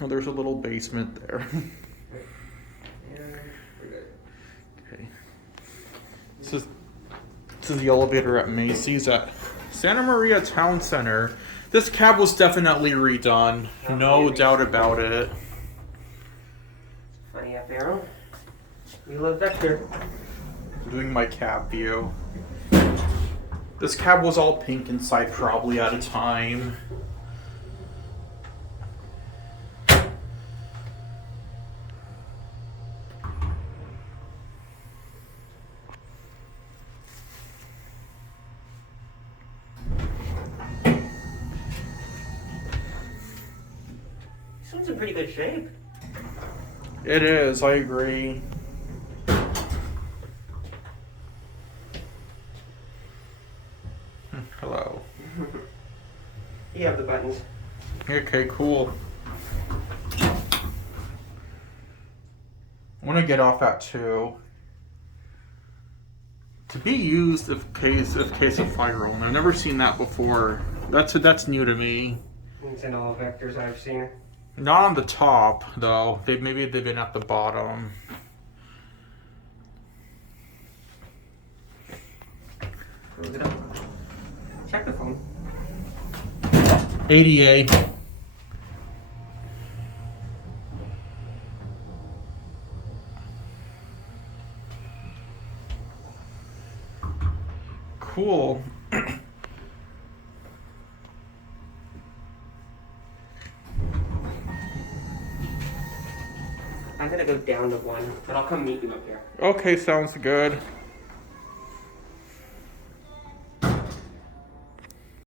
Oh, there's a little basement there. Okay. This is the elevator at Macy's at Santa Maria Town Center. This cab was definitely redone. No doubt about it. Funny up arrow. We love Vector. I'm doing my cab view. This cab was all pink inside probably at a time. This one's in pretty good shape. It is, I agree. Hello. You have the buttons. Okay, cool. I want to get off at 2. To be used if case of fire roll. I've never seen that before. That's new to me. It's in all vectors I've seen. Not on the top though. Maybe they've been at the bottom. Close it up. Check the phone. ADA. Cool. I'm gonna go down to 1, but I'll come meet you up here. Okay, sounds good.